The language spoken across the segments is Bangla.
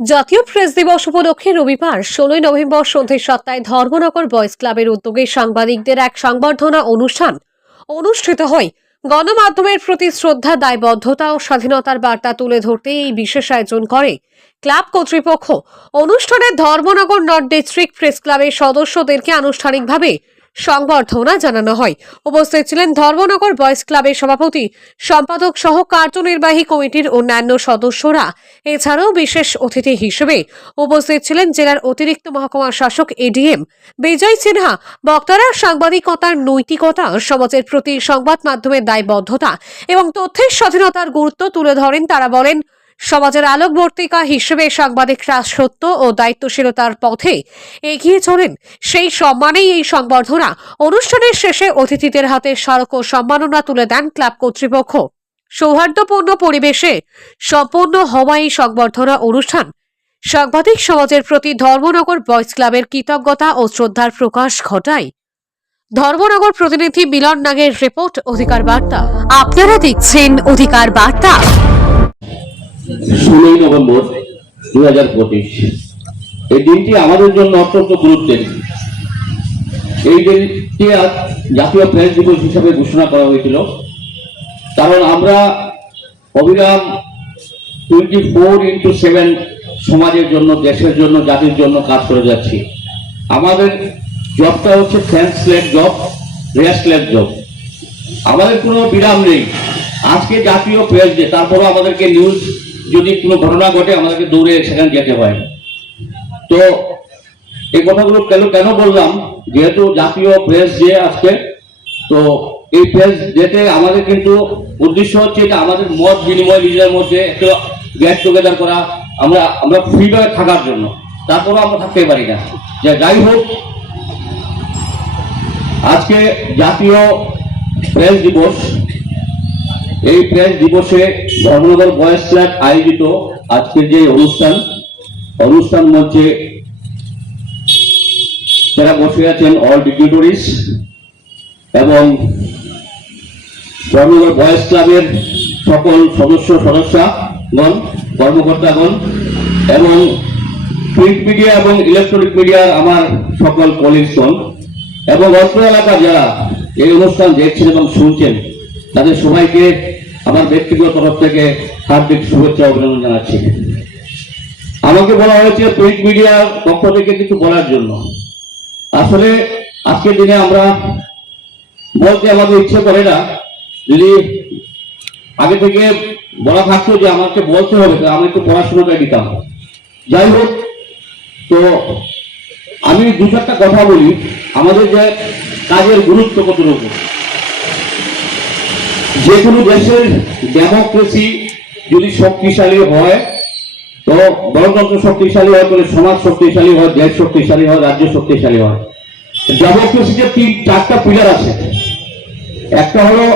জাতীয় প্রেস দিবস উপলক্ষে রবিবার 16 নভেম্বর সন্ধ্যে 7টায় ধর্মনগর বয়েজ ক্লাবের উদ্যোগে সাংবাদিকদের এক সংবর্ধনা অনুষ্ঠান অনুষ্ঠিত হয়। গণমাধ্যমের প্রতি শ্রদ্ধা, দায়বদ্ধতা ও স্বাধীনতার বার্তা তুলে ধরতে এই বিশেষ আয়োজন করে ক্লাব কর্তৃপক্ষ। অনুষ্ঠানে ধর্মনগর নর্থ ডিস্ট্রিক্ট প্রেস ক্লাবের সদস্যদেরকে আনুষ্ঠানিকভাবে সংবর্ধনা জানানো হয়। উপস্থিত ছিলেন ধর্মনগর বয়েজ ক্লাবের সভাপতি, সম্পাদক সহ কার্যনির্বাহী কমিটির অন্যান্য সদস্যরা। এছাড়াও বিশেষ অতিথি হিসেবে উপস্থিত ছিলেন জেলার অতিরিক্ত মহকুমা শাসক এডিএম বিজয় সিনহা। বক্তারা সাংবাদিকতার নৈতিকতা, সমাজের প্রতি সংবাদ মাধ্যমের দায়বদ্ধতা এবং তথ্যের স্বাধীনতার গুরুত্ব তুলে ধরেন। তারা বলেন, সমাজের আলোকবর্তিকা হিসেবে সাংবাদিকরা সত্য ও দায়িত্বশীলতার পথে এগিয়ে চলেন। সেই সম্মানেই এই সংবর্ধনা অনুষ্ঠানের শেষে অতিথিদের হাতে স্মারক ও সম্মাননা তুলে দেন ক্লাব কর্তৃপক্ষ। সৌহার্দ্যপূর্ণ পরিবেশে সম্পন্ন হওয়া এই সংবর্ধনা অনুষ্ঠান সাংবাদিক সমাজের প্রতি ধর্মনগর বয়েজ ক্লাবের কৃতজ্ঞতা ও শ্রদ্ধার প্রকাশ ঘটায়। ধর্মনগর প্রতিনিধি মিলন নাগের রিপোর্ট, অধিকার বার্তা। আপনারা দেখছেন অধিকার বার্তা। 16 নভেম্বর 2025 এই দিনটি আমাদের জন্য অত্যন্ত গুরুত্বের। এই দিনটি আজ জাতীয় প্রেস দিবস হিসাবে ঘোষণা করা হয়েছিল, কারণ আমরা অবিরাম 24/7 সমাজের জন্য, দেশের জন্য, জাতির জন্য কাজ করে যাচ্ছি। আমাদের জবটা হচ্ছে সেন্সলেস জব, রেস্টলেস জব। আমাদের কোনো বিরাম নেই। আজকে জাতীয় প্রেস ডে, তারপরও আমাদেরকে নিউজ যদি কোনো ঘটনা ঘটে আমাদেরকে দৌড়ে সেখানে যেতে হয়। তো এই কথাগুলো কেন বললাম, যেহেতু জাতীয় প্রেস ডে আজকে, তো এই প্রেস ডেতে আমাদের কিন্তু উদ্দেশ্য হচ্ছে এটা আমাদের মত বিনিময়, নিজেদের মধ্যে একটু গেট টুগেদার করা, আমরা ফ্রিডমে থাকার জন্য। তারপরও আমরা থাকতে পারি না। যে যাই হোক, আজকে জাতীয় প্রেস দিবস। এই প্রেস দিবসে ধর্মনগর বয়েজ ক্লাব আয়োজিত আজকের যে অনুষ্ঠান মঞ্চে যারা বসে আছেন অল ডিগনিটরিজ এবং ধর্মনগর বয়েজ ক্লাবের সকল সদস্যগণ, কর্মকর্তাগণ এবং প্রিন্ট মিডিয়া এবং ইলেকট্রনিক মিডিয়ার আমার সকল কলিগগণ এবং অত্র এলাকার যারা এই অনুষ্ঠান দেখছেন এবং শুনছেন, তাদের সবাইকে আমার ব্যক্তিগত তরফ থেকে হার্দিক শুভেচ্ছা অভিনন্দন জানাচ্ছি। আমাকে বলা হয়েছে প্রিন্ট মিডিয়ার পক্ষ থেকে কিছু বলার জন্য। আসলে আজকের দিনে আমরা বলতে আমাদের ইচ্ছে করে না। যদি আগে থেকে বলা থাকতো যে আমাকে বলতে হবে, আমি একটু পড়াশোনাটা দিতাম। যাই হোক, তো আমি দু চারটা কথা বলি আমাদের যে কাজের গুরুত্ব কতটুকু। যে কোনো দেশের ডেমোক্রেসি যদি শক্তিশালী হয়, তো গণতন্ত্র শক্তিশালী হয়, তাহলে সমাজ শক্তিশালী হয়, দেশ শক্তিশালী হয়, রাজ্য শক্তিশালী হয়। ডেমোক্রেসিতে 4টা পিলার আছে। একটা হলো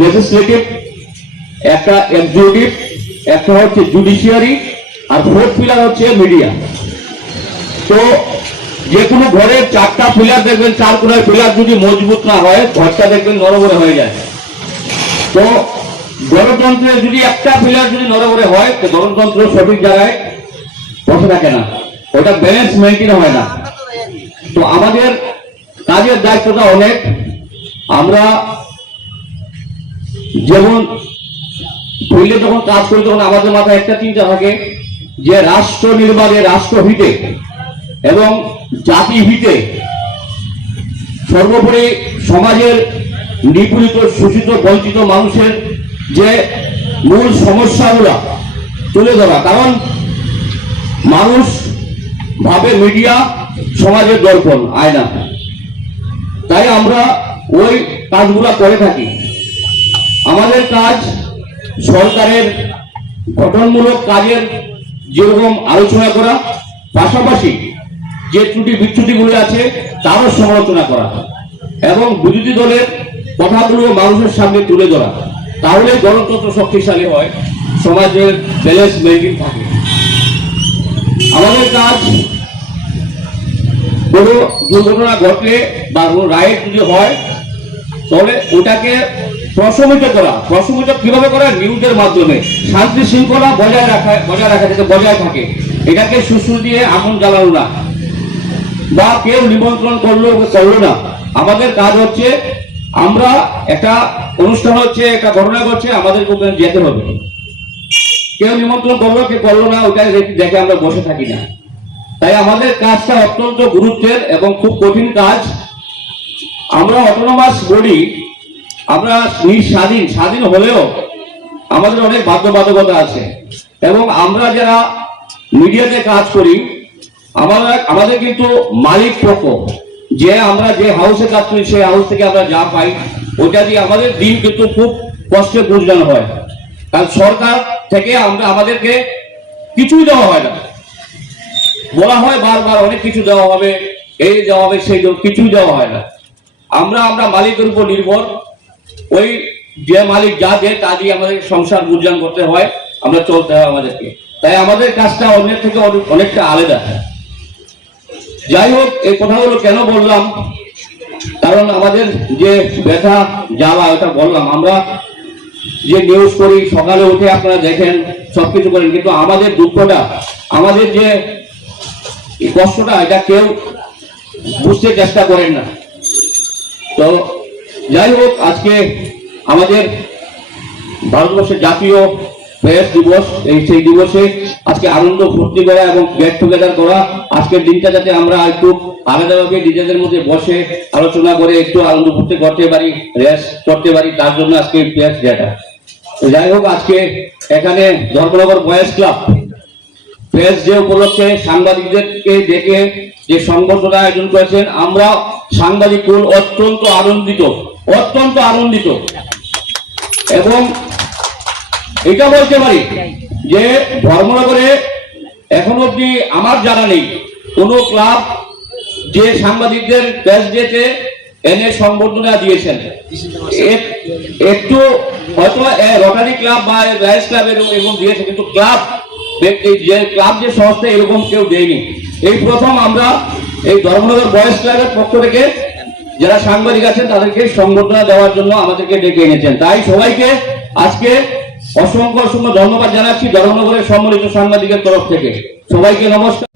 লেজিসলেটিভ, একটা এক্সিকিউটিভ, একটা হচ্ছে জুডিশিয়ারি, আর 4th পিলার হচ্ছে মিডিয়া। তো যে কোনো ঘরের 4টা পিলার দেখবেন, 4 কোণের পিলার যদি মজবুত না হয়, ঘরটা দেখবেন নড়বড়ে হয়ে যায়। তো গণতন্ত্রের যদি একটা পিলার যদি নড়বড়ে হয়, তো গণতন্ত্র সঠিক জায়গায় বসে থাকে না, ওটা ব্যালেন্স মেনটেন হয় না। তো আমাদের কাজের দায়িত্বটা অনেক। আমরা যেমন ফিল্ডে যখন কাজ করি, তখন আমাদের মাথায় একটা চিন্তা থাকে যে রাষ্ট্র নির্মাণে, রাষ্ট্রহিতে এবং জাতি হিতে, সর্বোপরি সমাজের নিপীড়িত, শোষিত, বঞ্চিত মানুষের যে মূল সমস্যাগুলো তুলে ধরা। কারণ মানুষ ভাবে মিডিয়া সমাজের দর্পণ, আয়না। তাই আমরা ওই কাজগুলো করে থাকি। আমাদের কাজ সরকারের গঠনমূলক কাজের যেরকম আলোচনা করা, পাশাপাশি যে ত্রুটি বিচ্যুতিগুলো আছে তারও সমালোচনা করা এবং বিরোধী দলের কথাগুলো মানুষের সামনে তুলে ধরা। তাহলে গণতন্ত্র শক্তিশালী হয়, সমাজের ব্যালেন্স মেনটেন থাকে। আমাদের কাজ কোনো দুর্ঘটনা ঘটলে বা কোনো রাইট যদি হয়, তাহলে ওটাকে প্রশমিত করা। প্রশমিত কিভাবে করা? নিউজের মাধ্যমে শান্তি শৃঙ্খলা বজায় রাখা যাতে বজায় থাকে, এটাকে সুসু দিয়ে আগুন জ্বালানো না, বা কেউ নিমন্ত্রণ করলো না। আমাদের কাজ হচ্ছে, আমরা একটা অনুষ্ঠান হচ্ছে, একটা ঘটনা ঘটছে, আমাদের ওখানে যেতে হবে। কেউ নিমন্ত্রণ করলো কে করলো না, ওইটা দেখে আমরা বসে থাকি না। তাই আমাদের কাজটা অত্যন্ত গুরুত্বের এবং খুব কঠিন কাজ। আমরা অটোনমাস বডি, আমরা স্বাধীন হলেও আমাদের অনেক বাধ্যবাধকতা আছে, এবং আমরা যারা মিডিয়াতে কাজ করি আমাদের কিন্তু মালিক পক্ষ, যে আমরা যে হাউসে কাজ করি সেই হাউস থেকে আমরা যা পাই ওইটা দিয়ে আমাদের দিন কিন্তু খুব কষ্টে গুজরানো হয়। কারণ সরকার থেকে আমাদেরকে কিছুই দেওয়া হয় না। বলা হয় বারবার অনেক কিছু দেওয়া হবে, এই দেওয়া হবে, সেই কিছুই দেওয়া হয় না। আমরা মালিকের উপর নির্ভর, ওই যে মালিক যা দেয় তা দিয়ে আমাদের সংসার গুজরান করতে হয়, আমরা চলতে হয় আমাদেরকে। তাই আমাদের কাজটা অন্যের থেকে অনেকটা আলাদা। যাই হোক, এই কথাগুলো কেন বললাম, কারণ আমাদের যে ব্যথা জ্বালা ওটা বললাম। আমরা যে নিউজ করি, সকালে উঠে আপনারা দেখেন, সবকিছু করেন, কিন্তু আমাদের দুঃখটা, আমাদের যে কষ্টটা, এটা কেউ বুঝতে চেষ্টা করেন না। তো যাই হোক, আজকে আমাদের ভারতবর্ষের জাতীয় প্রেস দিবস, সেই দিবসে আজকে আনন্দ ফুর্তি করা এবং গেট টুগেদার করা। আজকের দিনটা যাতে আমরা একটু আলাদাভাবে নিজেদের মধ্যে বসে আলোচনা করে একটু আনন্দ ফুর্তি করতে পারি, রেস করতে পারি, তার জন্য আজকে প্রেস ডেটা। যাই হোক, আজকে এখানে Dharmanagar boys club press day উপলক্ষে সাংবাদিকদেরকে ডেকে যে সংবর্ধনা আয়োজন করেছেন, আমরা সাংবাদিক কুল অত্যন্ত আনন্দিত। এবং এটা বলতে পারি যে ধর্মনগরে এখন অব্দি আমার জানা নেই কোনো ক্লাব যে সাংবাদিকদের প্রেস ডেতে এনে সংবর্ধনা দিয়েছেন। একটু হয়তো রোটারি ক্লাব বা রাইস ক্লাব এরকম দিয়েছে, কিন্তু ক্লাব যে সংস্থা এরকম কেউ দেয়নি। এই প্রথম আমরা এই ধর্মনগর বয়েজ ক্লাবের পক্ষ থেকে যারা সাংবাদিক আছেন তাদেরকে সংবর্ধনা দেওয়ার জন্য আমাদেরকে ডেকে এনেছেন। তাই সবাইকে আজকে অসংখ্য ধন্যবাদ জানাচ্ছি ধর্মনগরের সম্মানিত সাংবাদিকের তরফ থেকে। সবাইকে নমস্কার।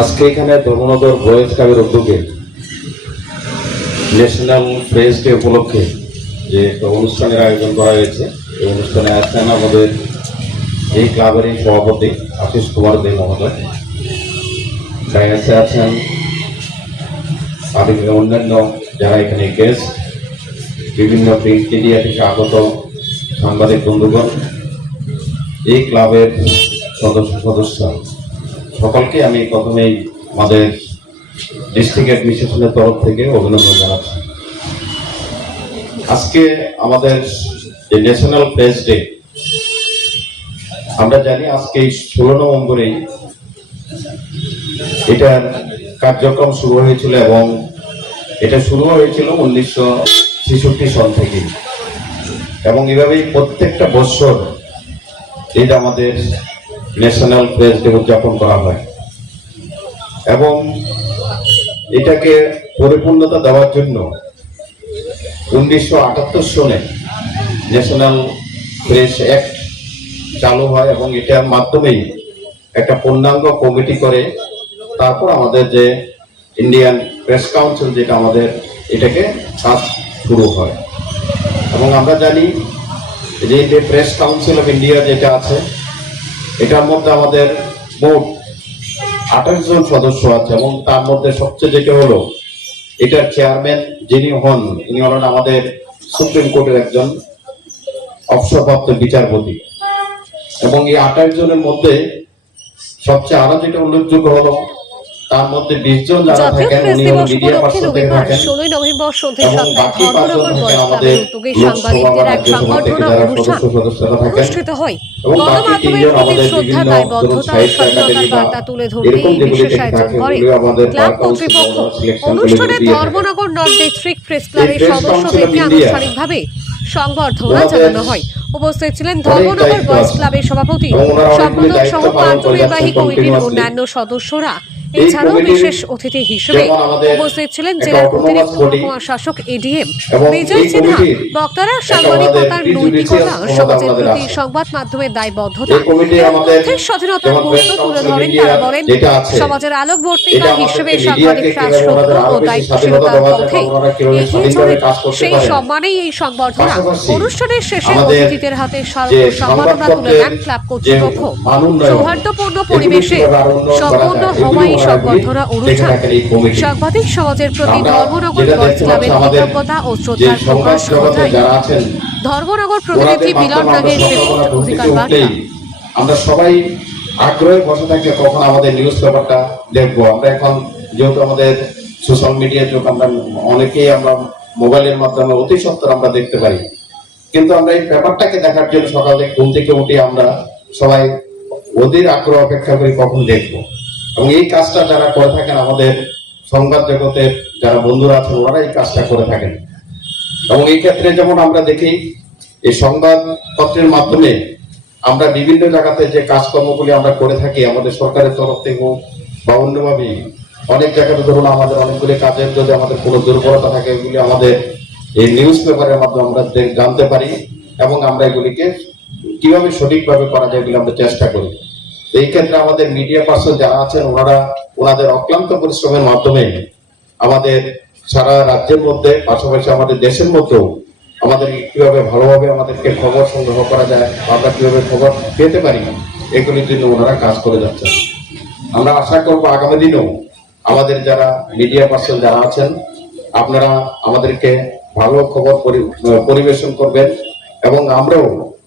আজকে এখানে ধর্মনগর বয়েজ ক্লাবের উদ্যোগে ন্যাশনাল প্রেস ডে উপলক্ষে যে একটা অনুষ্ঠানের আয়োজন করা হয়েছে, এই অনুষ্ঠানে আছেন আমাদের এই ক্লাবেরই সভাপতি আশিস কুমার দে মহোদয়, ডায়াসে আছেন অন্যান্য যারা এখানে গেস্ট, বিভিন্ন প্রিন্ট মিডিয়া থেকে আগত সাংবাদিক বন্ধুগণ, এই ক্লাবের সদস্য সকলকে আমি প্রথমেই আমাদের ডিস্ট্রিক্ট অ্যাডমিনিস্ট্রেশনের তরফ থেকে অভিনন্দন জানাচ্ছি। আজকে আমাদের যে ন্যাশনাল প্রেস ডে, আমরা জানি আজকে 16 নভেম্বরেই এটার কার্যক্রম শুরু হয়েছিল, এবং এটা শুরু হয়েছিল 1966 সন থেকে, এবং এভাবেই প্রত্যেকটা বছর এটা আমাদের ন্যাশনাল প্রেস ডে উদযাপন করা হয়। এবং এটাকে পরিপূর্ণতা দেওয়ার জন্য 1978 সনে ন্যাশনাল প্রেস অ্যাক্ট চালু হয়, এবং এটার মাধ্যমেই একটা পূর্ণাঙ্গ কমিটি করে তারপর আমাদের যে ইন্ডিয়ান প্রেস কাউন্সিল, যেটা আমাদের এটাকে কাজ শুরু হয়। এবং আমরা জানি যে প্রেস কাউন্সিল অফ ইন্ডিয়া যেটা আছে, এটার মধ্যে আমাদের মোট 28 জন সদস্য আছে, এবং তার মধ্যে সবচেয়ে যেটা হলো এটার চেয়ারম্যান যিনি হন, ইনি হলেন আমাদের সুপ্রিম কোর্টের একজন অবসরপ্রাপ্ত বিচারপতি। এবং এই 28 জনের মধ্যে সবচেয়ে আরো যেটা উল্লেখযোগ্য হলো, তার মধ্যে 20 জন যারা থাকেন উনি মিডিয়া পার্সন থেকে থাকেন, 16 নভেম্বর সন্ধ্যে এবং 7টায় বাকি 5 জন ধর্মনগর থাকেন বয়েজ আমাদের ক্লাবের উদ্যোগে লোকসভা সাংবাদিকদের বা এক রাজ্যসভা থেকে সংবর্ধনা যারা অনুষ্ঠান সদস্যরা থাকেন, অনুষ্ঠিত হয়। এবং বাকি 3 গণমাধ্যমের জন প্রতি আমাদের শ্রদ্ধা, বিভিন্ন দায়বদ্ধতা ও সাহিত্য স্বাধীনতার একাডেমি বা বার্তা তুলে ধরতে এরকম এই যেগুলি বিশেষ আয়োজন থাকেন, করে এগুলো আমাদের ক্লাব বার কাউন্সিল কর্তৃপক্ষ। সিলেকশন অনুষ্ঠানে দিয়ে থাকে। ধর্মনগর নর্থ ডিস্ট্রিক্ট প্রেস এই ক্লাবের প্রেস কাউন্সিল অফ সদস্যদেরকে ইন্ডিয়া আনুষ্ঠানিকভাবে সংবর্ধনা ওনাদের জানানো হয়। উপস্থিত ছিলেন অনেক ধর্মনগর দায়িত্ব বয়েজ আছে, ক্লাবের সভাপতি, এবং ওনারা অনেকগুলি সম্পাদক দায়িত্ব সহ পালন করে কার্যনির্বাহী যাচ্ছেন কমিটির continuously। অন্যান্য সদস্যরা এছাড়াও কমিটির বিশেষ অতিথি হিসেবে যেমন আমাদের উপস্থিত ছিলেন একটা জেলার autonomous অতিরিক্ত body মহকুমা শাসক এডিএম এবং বিজয় এই সিনহা। কমিটির বক্তারা একটা সাংবাদিকতার আমাদের নৈতিকতা, judicial সমাজের আমাদের প্রতি আছে। সংবাদ মাধ্যমের দায়বদ্ধতা এই কমিটির এবং আমাদের তথ্যের স্বাধীনতার যেমন গুরুত্ব press তুলে council ধরেন। media তারা বলেন, যেটা আছে, সমাজের এটা আলোকবর্তিকা হিসেবে আমাদেরকে সাংবাদিক মিডিয়াকে রাজশ্রদ্ধ কিভাবে ও আরো বেশি স্বাধীনতা দায়িত্বশীলতার দেওয়া যায়, পথে ওনারা কিভাবে এগিয়ে স্বাধীনভাবে চলেন, কাজ করতে সেই পারেন। সম্মানেই এই সংবর্ধনা। পাশাপাশি অনুষ্ঠানের শেষে আমাদের অতিথিদের হাতে যে স্মারক ও সম্মাননা তুলে সংবাদপত্রের দেন ক্লাব যে কর্তৃপক্ষ। মান উন্নয়ন, সৌহার্দ্যপূর্ণ এগুলি পরিবেশে কিভাবে আরো উন্নয়ন করা সম্পূর্ণ যায়, হওয়া এই এগুলি সংবর্ধনা দেখে অনুষ্ঠান থাকেন এই কমিটি। সাংবাদিক সমাজের প্রতি আমরা ধর্মনগর যেটা বয়স দেখতে ক্লাবের পাচ্ছি, আমাদের কৃতজ্ঞতা ও যে শ্রদ্ধার সংবাদ প্রকাশ জগতে ঘটায়। যারা আছেন, ধর্মনগর প্রতিনিধি ওনাদের মিলন মাধ্যমে নাগের আমরা রিপোর্ট, সকালবেলা ঘুম অধিকার থেকে বার্তা। উঠলেই আমরা সবাই আগ্রহে বসে থাকি কখন আমাদের নিউজ পেপারটা দেখবো। আমরা এখন যেহেতু আমাদের সোশ্যাল মিডিয়ার যুগ, আমরা অনেকেই আমরা মোবাইলের মাধ্যমে অতি সত্বর আমরা দেখতে পারি, কিন্তু আমরা এই পেপারটাকে দেখার জন্য সকালে ঘুম থেকে উঠে আমরা সবাই অধীর আগ্রহ অপেক্ষা করি কখন দেখবো। এবং এই কাজটা যারা করে থাকেন, আমাদের সংবাদ জগতের যারা বন্ধুরা আছেন, ওনারা এই কাজটা করে থাকেন। এবং এই ক্ষেত্রে যেমন আমরা দেখি, এই সংবাদপত্রের মাধ্যমে আমরা বিভিন্ন জায়গাতে যে কাজকর্মগুলি আমরা করে থাকি, আমাদের সরকারের তরফ থেকে হোক বা অন্যভাবে অনেক জায়গাতে, ধরুন আমাদের অনেকগুলি কাজের যদি আমাদের কোনো দুর্বলতা থাকে, এগুলি আমাদের এই নিউজ পেপারের মাধ্যমে আমরা জানতে পারি এবং আমরা এগুলিকে কিভাবে সঠিকভাবে করা যায় এগুলি আমরা চেষ্টা করি। এই ক্ষেত্রে আমাদের মিডিয়া পার্সন যারা আছেন, ওনাদের অক্লান্ত পরিশ্রমের মাধ্যমে আমাদের সারা রাজ্যের মধ্যে, পাশাপাশি আমাদের দেশের মধ্যেও আমাদের কিভাবে ভালোভাবে আমাদেরকে খবর সংগ্রহ করা যায়, আমরা কিভাবে খবর পেতে পারি, এগুলির জন্য ওনারা কাজ করে যাচ্ছেন। আমরা আশা করবো আগামী দিনেও আমাদের যারা মিডিয়া পার্সন যারা আছেন, আপনারা আমাদেরকে ভালো খবর পরিবেশন করবেন এবং আমরাও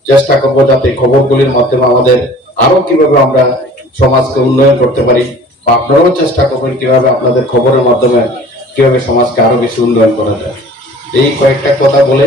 চেষ্টা করব যাতে খবরগুলির মাধ্যমে আমাদের আরো কিভাবে আমরা সমাজকে উন্নয়ন করতে পারি, বা আপনারাও চেষ্টা করবেন কিভাবে আপনাদের খবরের মাধ্যমে কিভাবে সমাজকে আরো বেশি উন্নয়ন করা যায়। এই কয়েকটা কথা বলে